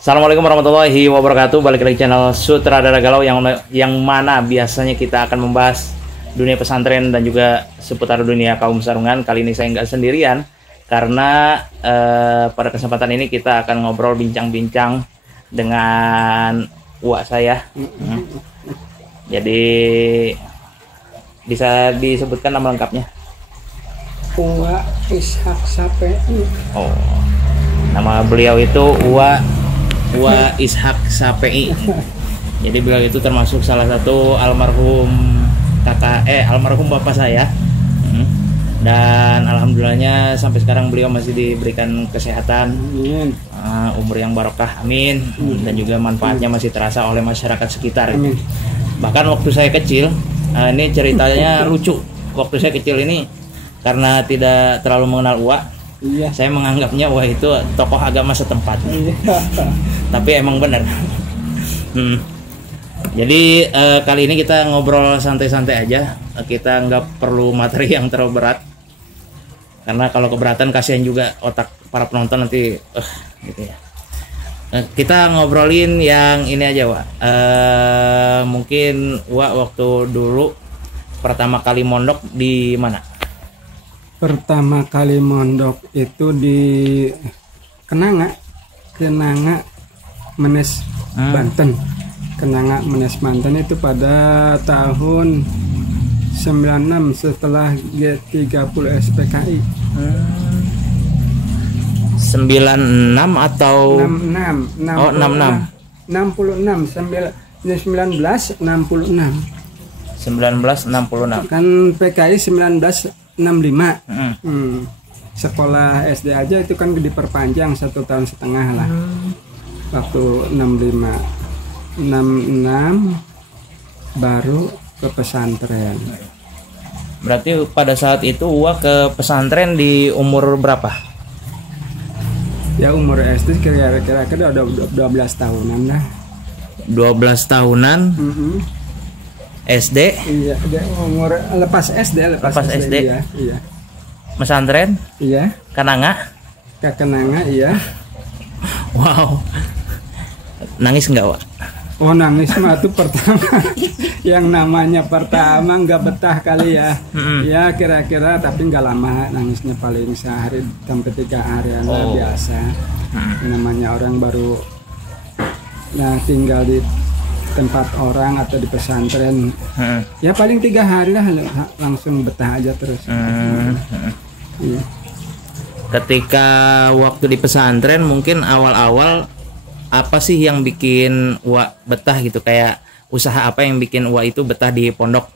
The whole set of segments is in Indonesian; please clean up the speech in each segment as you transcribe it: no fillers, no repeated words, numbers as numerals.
Assalamualaikum warahmatullahi wabarakatuh. Balik lagi channel Sutradara Galau yang mana biasanya kita akan membahas dunia pesantren dan juga seputar dunia kaum sarungan. Kali ini saya nggak sendirian karena pada kesempatan ini kita akan ngobrol bincang-bincang dengan uak saya. Jadi bisa disebutkan nama lengkapnya? Uwa Ishak Sapei. Oh, nama beliau itu Uwa Ishak Sapei. Jadi beliau itu termasuk salah satu almarhum almarhum bapak saya. Dan alhamdulillahnya sampai sekarang beliau masih diberikan kesehatan, umur yang barokah, amin. Dan juga manfaatnya masih terasa oleh masyarakat sekitar. Bahkan waktu saya kecil, ini ceritanya lucu. Waktu saya kecil ini karena tidak terlalu mengenal Uwa, saya menganggapnya Uwa itu tokoh agama setempat. Tapi emang benar. Jadi kali ini kita ngobrol santai-santai aja. Kita nggak perlu materi yang terlalu berat, karena kalau keberatan kasihan juga otak para penonton nanti gitu ya. Kita ngobrolin yang ini aja, Wak. Mungkin Wak waktu dulu pertama kali mondok di mana? Pertama kali mondok itu di Kenanga Menes Banten. Kenanga Menes Banten itu pada tahun 96 setelah G30 SPKI. 96 atau 66. Oh, 66. 66 1966. Kan PKI 1965. Sekolah SD aja itu kan diperpanjang 1,5 tahun lah. Waktu 66 baru ke pesantren. Berarti pada saat itu Uwa ke pesantren di umur berapa? Ya umur SD kira-kira udah 12 tahunan lah. 12 tahunan. SD? Iya, umur lepas SD. Iya. Pesantren? Iya. Kenanga? Ke Kenanga, iya. Wow. Nangis nggak, Wak? Oh, nangis mah tuh pertama. Yang namanya pertama nggak betah kali ya. Ya kira-kira, tapi nggak lama, nangisnya paling sehari sampai 3 hari biasa. Namanya orang baru tinggal di tempat orang atau di pesantren. Ya paling 3 hari lah langsung betah aja terus. Iya. Ketika waktu di pesantren mungkin awal-awal apa sih yang bikin Uwa betah gitu, kayak usaha apa yang bikin Uwa itu betah di pondok?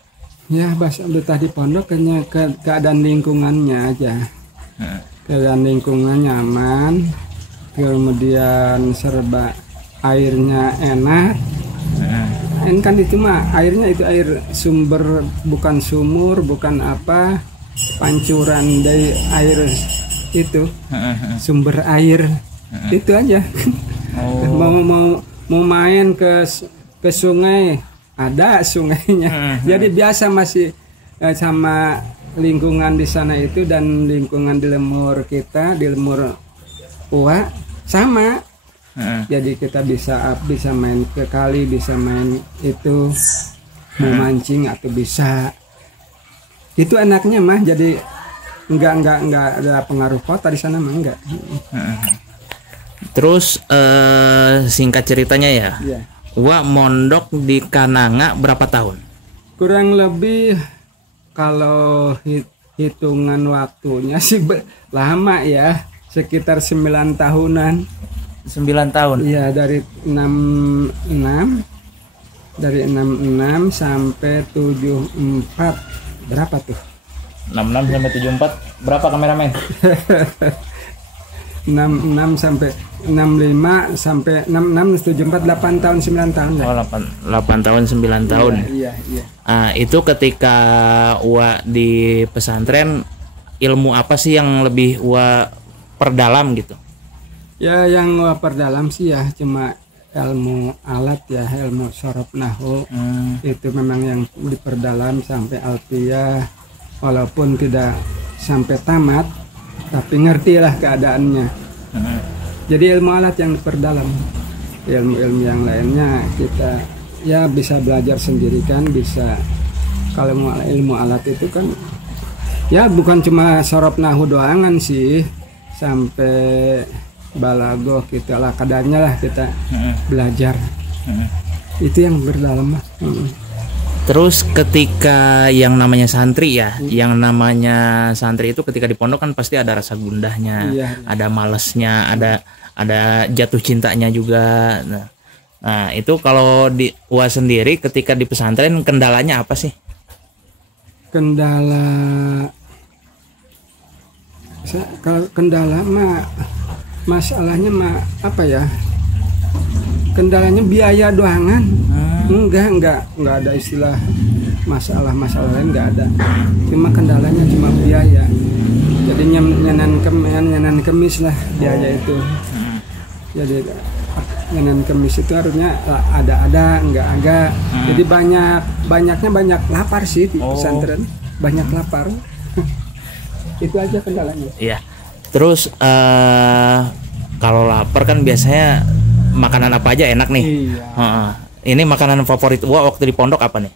Ya betah di pondok hanya keadaan lingkungannya aja. Keadaan lingkungan nyaman, kemudian serba airnya enak. Kan itu mah airnya itu air sumber, bukan sumur, bukan apa, pancuran dari air itu, sumber air itu aja. Mau main ke sungai, ada sungainya. Jadi biasa masih sama lingkungan di sana itu, dan lingkungan di lemur kita, di lemur Uwa sama. Jadi kita bisa main ke kali, bisa main itu, mau mancing atau bisa. Itu enaknya mah, jadi enggak ada pengaruh kota di sana mah, enggak. Terus singkat ceritanya ya, Wak mondok di Kenanga berapa tahun? Kurang lebih kalau hitungan waktunya sih lama ya, sekitar 9 tahunan. 9 tahun? Iya, dari 66 sampai 74. Berapa tuh? 66 sampai 74 berapa kameramen? 66 sampai 65 sampai 66 74 8 tahun 9 tahun lah. Oh, 8 tahun 9 tahun. Iya. Itu ketika Uwa di pesantren, ilmu apa sih yang lebih Uwa perdalam gitu? Ya yang Uwa perdalam sih ya cuma ilmu alat ya, ilmu sorof nahu. Itu memang yang diperdalam sampai alfiyah, walaupun tidak sampai tamat, tapi ngertilah keadaannya. Jadi ilmu alat yang diperdalam. ilmu-ilmu yang lainnya kita ya bisa belajar sendiri kan, bisa. Kalau ilmu alat itu kan ya bukan cuma sorop nahu doangan sih, sampai balagoh kita lah kadarnya lah kita belajar. Itu yang berdalam. Terus ketika yang namanya santri ya, yang namanya santri itu ketika di pondok kan pasti ada rasa gundahnya, ada malesnya, ada jatuh cintanya juga. Nah itu kalau di Wah sendiri ketika di pesantren kendalanya apa sih? Kalau kendala mah masalahnya mah apa ya? Kendalanya biaya doangan. Enggak ada istilah masalah lain, enggak ada. Cuma kendalanya cuma biaya. Jadi nyanan kemis lah biaya itu. Jadi nyanan kemis itu harusnya ada enggak agak. Jadi banyaknya lapar sih di pesantren. Banyak lapar. Itu aja kendalanya. Iya. Terus kalau lapar kan biasanya makanan apa aja enak nih. Iya. Ini makanan favorit waktu di pondok apa nih?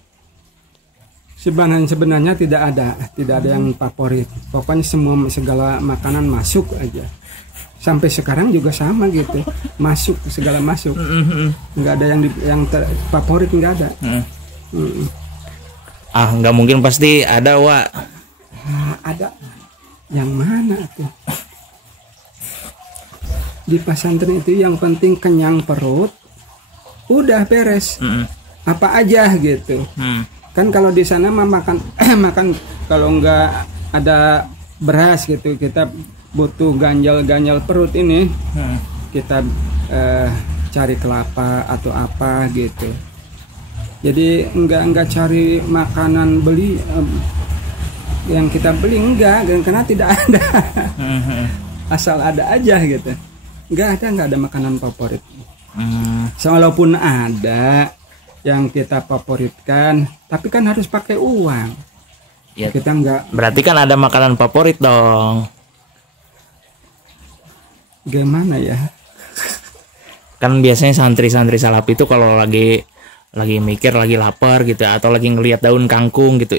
Sebenarnya tidak ada yang favorit. Pokoknya segala makanan masuk aja. Sampai sekarang juga sama gitu. Segala masuk. Nggak ada yang favorit, nggak ada. Nggak mungkin, pasti ada, Wak. Ada. Yang mana tuh? Di pesantren itu yang penting kenyang perut, udah beres. Apa aja gitu. Kan kalau di sana mah makan kalau nggak ada beras gitu, kita butuh ganjal perut ini. Kita cari kelapa atau apa gitu. Jadi nggak cari makanan beli yang kita beli, enggak, karena tidak ada. Asal ada aja gitu. Nggak ada makanan favorit. Walaupun ada yang kita favoritkan, tapi kan harus pakai uang. Ya, kita nggak. Berarti kan ada makanan favorit dong. Gimana ya? Kan biasanya santri-santri salafi itu kalau lagi mikir, lagi lapar gitu, atau lagi ngelihat daun kangkung gitu,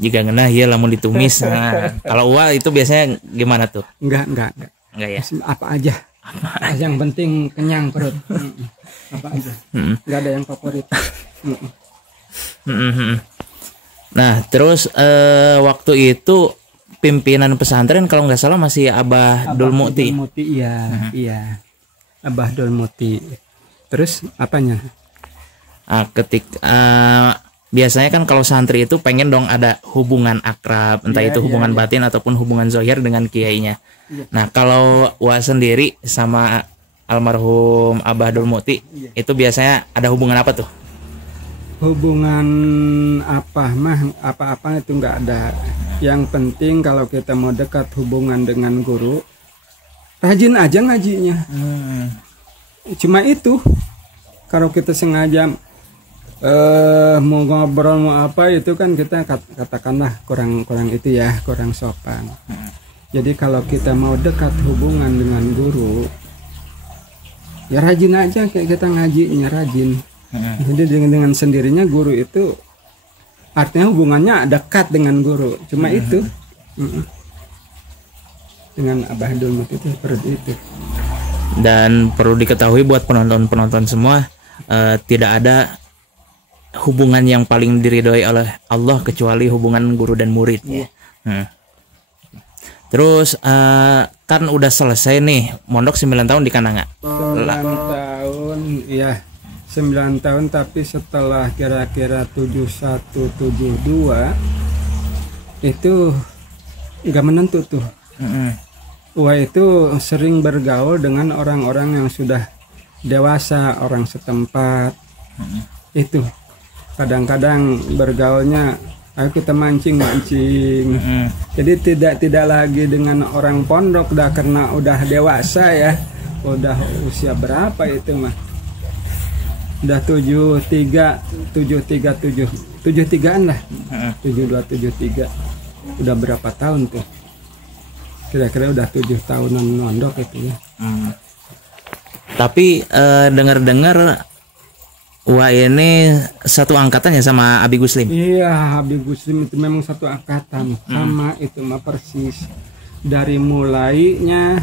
jika ngena ya lamun ditumis. Nah, kalau Wak itu biasanya gimana tuh? Enggak ya. Apa aja. Yang penting kenyang perut. Apa aja. Enggak ada yang favorit. Nah, terus waktu itu pimpinan pesantren kalau nggak salah masih Abah Dul Muti. Iya. Abah Dul Muti. Terus apanya? Biasanya kan kalau santri itu pengen dong ada hubungan akrab, entah itu hubungan batin ataupun hubungan zahir dengan kiainya. Nah, kalau Wak sendiri sama almarhum Abah Dul Muti itu biasanya ada hubungan apa tuh? Hubungan apa-apa itu nggak ada. Yang penting kalau kita mau dekat hubungan dengan guru, rajin aja ngajinya. Cuma itu. Kalau kita sengaja mau ngobrol mau apa, itu kan kita katakanlah kurang itu ya, kurang sopan. Jadi kalau kita mau dekat hubungan dengan guru, ya rajin aja kayak kita ngajinya rajin. Jadi dengan sendirinya guru itu artinya hubungannya dekat dengan guru. Cuma itu dengan Abah Dul Muti itu seperti itu. Dan perlu diketahui buat penonton semua, tidak ada hubungan yang paling diridhoi oleh Allah kecuali hubungan guru dan murid. Terus kan udah selesai nih mondok 9 tahun di Kananga. 9 tahun, iya 9 tahun, tapi setelah kira-kira 71-72 itu nggak menentu tuh. Wah, itu sering bergaul dengan orang-orang yang sudah dewasa, orang setempat. Itu kadang-kadang bergaulnya, ayo kita mancing. Jadi tidak lagi dengan orang pondok dah, karena udah dewasa ya. Udah usia berapa itu mah? Udah 73-an lah. 72-73. Udah berapa tahun tuh? Kira-kira udah 7 tahunan mondok itu ya. Tapi dengar-dengar Wah ini satu angkatan ya sama Abi Guslim? Iya, Abi Guslim itu memang satu angkatan. Sama itu mah persis. Dari mulainya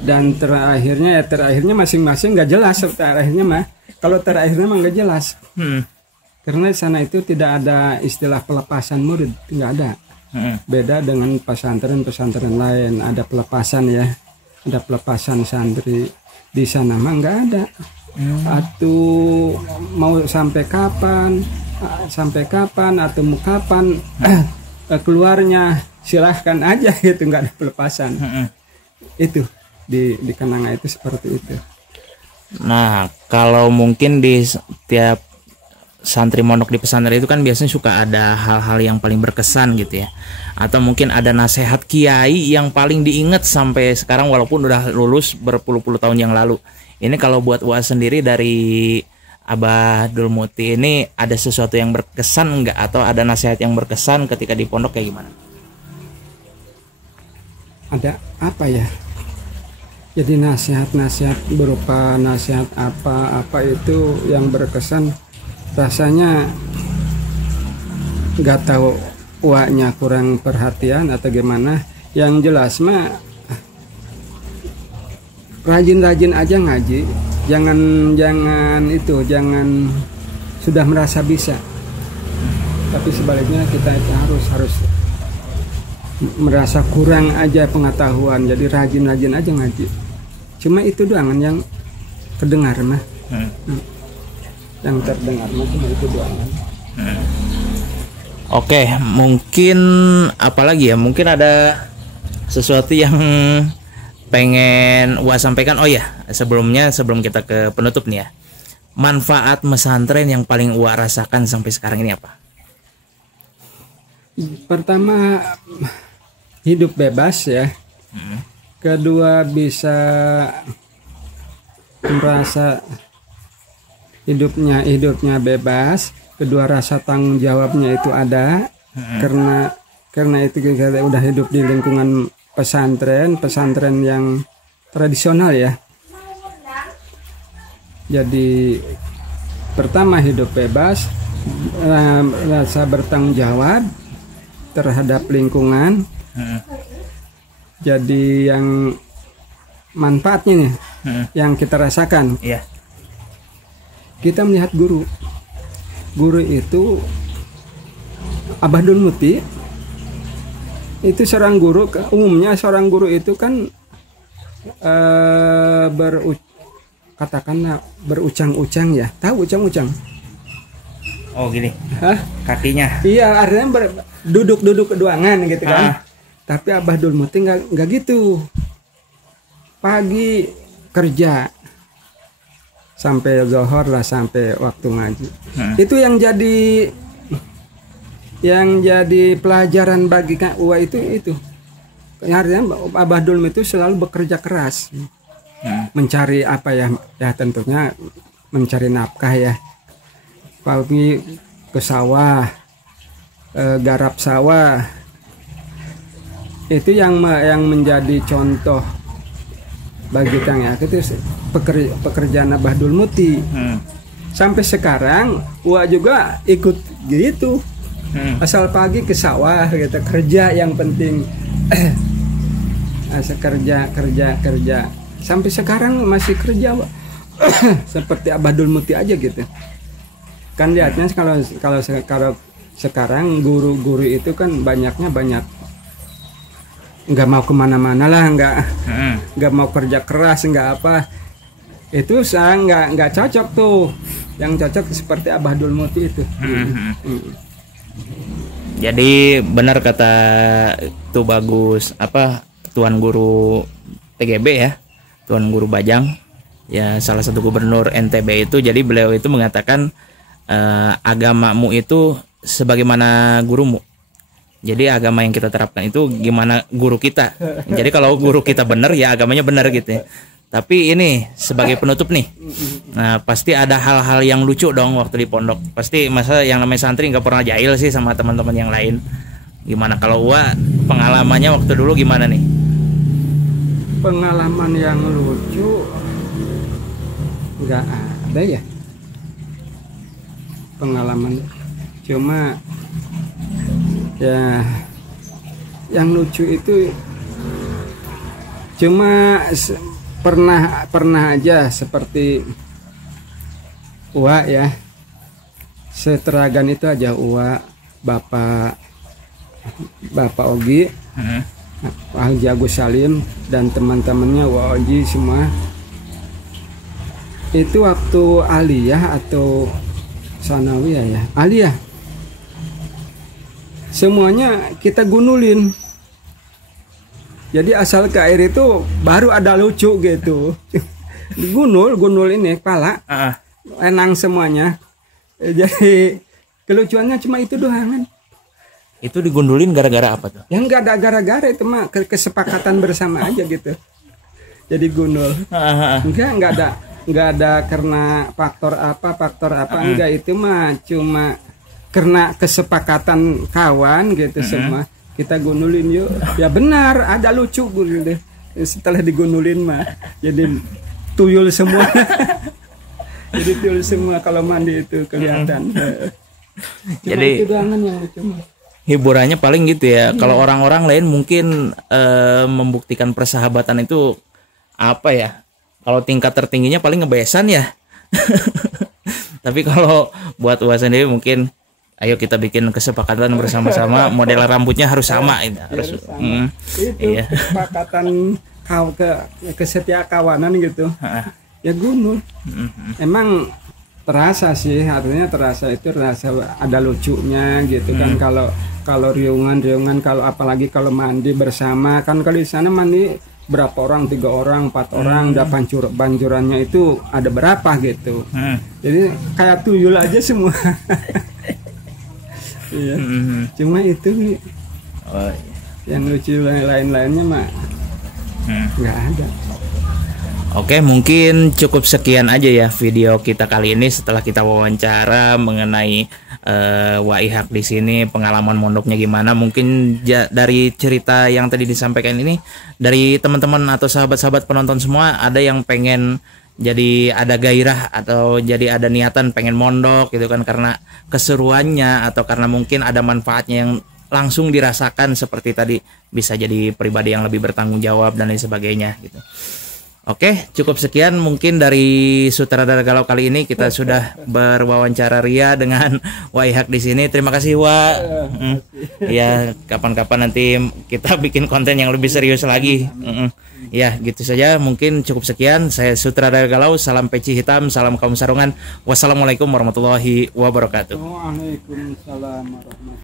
dan terakhirnya masing-masing nggak jelas. Terakhirnya mah, kalau terakhirnya mah nggak jelas. Karena di sana itu tidak ada istilah pelepasan murid, nggak ada. Beda dengan pesantren-pesantren lain, ada pelepasan ya, ada pelepasan santri. Di sana mah nggak ada. Atau mau sampai kapan atau mau kapan keluarnya silahkan aja gitu, nggak ada pelepasan. Itu di Kenanga itu seperti itu. Nah kalau mungkin di setiap santri mondok di pesantren itu kan biasanya suka ada hal-hal yang paling berkesan gitu ya, atau mungkin ada nasihat kiai yang paling diingat sampai sekarang walaupun udah lulus berpuluh-puluh tahun yang lalu. Ini kalau buat UA sendiri dari Abah Dul Muti ini ada sesuatu yang berkesan enggak, atau ada nasihat yang berkesan ketika di pondok kayak gimana? Ada apa ya? Jadi nasihat-nasihat berupa nasihat apa itu yang berkesan, rasanya nggak tahu uaknya kurang perhatian atau gimana. Yang jelas mah rajin-rajin aja ngaji, jangan sudah merasa bisa, tapi sebaliknya kita itu harus merasa kurang aja pengetahuan, jadi rajin-rajin aja ngaji. Cuma itu doang yang terdengar mah. Yang terdengar mah cuma itu doang. Oke, mungkin apalagi ya, mungkin ada sesuatu yang pengen Wah sampaikan. Oh ya, sebelum kita ke penutup nih ya, manfaat pesantren yang paling Wah rasakan sampai sekarang ini apa? Pertama, hidup bebas ya. Kedua, bisa merasa hidupnya bebas. Kedua, rasa tanggung jawabnya itu ada. Karena itu kita udah hidup di lingkungan pesantren yang tradisional ya. Jadi pertama hidup bebas, rasa bertanggung jawab terhadap lingkungan. Jadi yang manfaatnya nih yang kita rasakan. Kita melihat guru itu Abah Dul Muti. Itu seorang guru, umumnya seorang guru itu kan katakanlah berucang-ucang ya. Tahu ucang-ucang? Oh gini. Kakinya. Iya, artinya duduk keduangan gitu kan. Tapi Abah Dul Muti nggak gitu. Pagi kerja sampai zuhur lah, sampai waktu ngaji. Itu yang jadi pelajaran bagi Uwa itu. Artinya Abah Dul itu selalu bekerja keras, mencari apa ya tentunya mencari nafkah ya. Pagi ke sawah, garap sawah, itu yang menjadi contoh bagi Kang ya. Itu pekerjaan Abah Dul Muti. Sampai sekarang Uwa juga ikut gitu. Asal pagi ke sawah gitu, kerja yang penting. Asal kerja sampai sekarang masih kerja. Seperti Abah Dul Muti aja gitu kan. Lihatnya kalau sekarang guru-guru itu kan banyak nggak mau kemana-mana lah, nggak mau kerja keras, nggak apa. Itu saya nggak cocok tuh. Yang cocok seperti Abah Dul Muti itu. Jadi benar kata itu bagus Tuan Guru TGB ya, Tuan Guru Bajang ya, salah satu gubernur NTB itu. Jadi beliau itu mengatakan agamamu itu sebagaimana gurumu. Jadi agama yang kita terapkan itu gimana guru kita. Jadi kalau guru kita benar ya agamanya benar gitu ya. Tapi ini sebagai penutup nih, nah pasti ada hal-hal yang lucu dong waktu di pondok. Pasti masa yang namanya santri nggak pernah jahil sih sama teman-teman yang lain. Gimana kalau Wah pengalamannya waktu dulu gimana nih? Pengalaman yang lucu nggak ada ya pengalaman, cuma ya yang lucu itu cuma pernah aja seperti Uwa ya, seteragan itu aja Uwa, Bapak Ogi, Pak Haji Agus Salim dan teman-temannya Wa Oji semua. Itu waktu aliyah atau sanawiyah ya, aliyah. Semuanya kita gunulin. Jadi asal ke air itu baru ada lucu gitu. Gunul ini kepala. Enang semuanya. Jadi kelucuannya cuma itu doang kan. Itu digundulin gara-gara apa tuh? Yang nggak ada gara-gara, itu mah kesepakatan bersama aja gitu. Jadi gundul. Nggak ada karena faktor apa enggak, itu mah cuma karena kesepakatan kawan gitu semua. Kita gundulin yuk. Ya benar, ada lucu gitu. Setelah digundulin mah jadi tuyul semua. Jadi tuyul semua kalau mandi itu kelihatan. Jadi itu doangan yang lucu. Hiburannya paling gitu ya. Kalau orang-orang lain mungkin membuktikan persahabatan itu apa ya? Kalau tingkat tertingginya paling ngebesan ya. Tapi kalau buat Uwa sendiri mungkin ayo kita bikin kesepakatan bersama-sama, model rambutnya harus sama ini. Harus sama. Itu iya. Kesepakatan kesetia kawanan gitu. Ya gunul. Emang terasa sih, artinya terasa ada lucunya gitu kan. Kalau riungan kalau apalagi kalau mandi bersama kan, kalau di sana mandi berapa orang, 3 orang 4 orang, udah banjurannya itu ada berapa gitu. Jadi kayak tuyul aja semua. Iya. Cuma itu yang lucu lain-lainnya mah nggak ada. Oke, mungkin cukup sekian aja ya video kita kali ini setelah kita wawancara mengenai Wa Ihaq di sini, pengalaman mondoknya gimana. Mungkin dari cerita yang tadi disampaikan ini, dari teman-teman atau sahabat-sahabat penonton semua ada yang pengen jadi ada gairah atau jadi ada niatan pengen mondok gitu kan, karena keseruannya atau karena mungkin ada manfaatnya yang langsung dirasakan seperti tadi, bisa jadi pribadi yang lebih bertanggung jawab dan lain sebagainya gitu. Oke, cukup sekian mungkin dari Sutradara Galau kali ini. Kita sudah berwawancara ria dengan Wa Ihaq di sini. Terima kasih Wa. Ya, kapan-kapan nanti kita bikin konten yang lebih serius lagi. Ya, gitu saja. Mungkin cukup sekian. Saya Sutradara Galau. Salam peci hitam, salam kaum sarungan. Wassalamualaikum warahmatullahi wabarakatuh. Waalaikumsalam warahmatullahi wabarakatuh.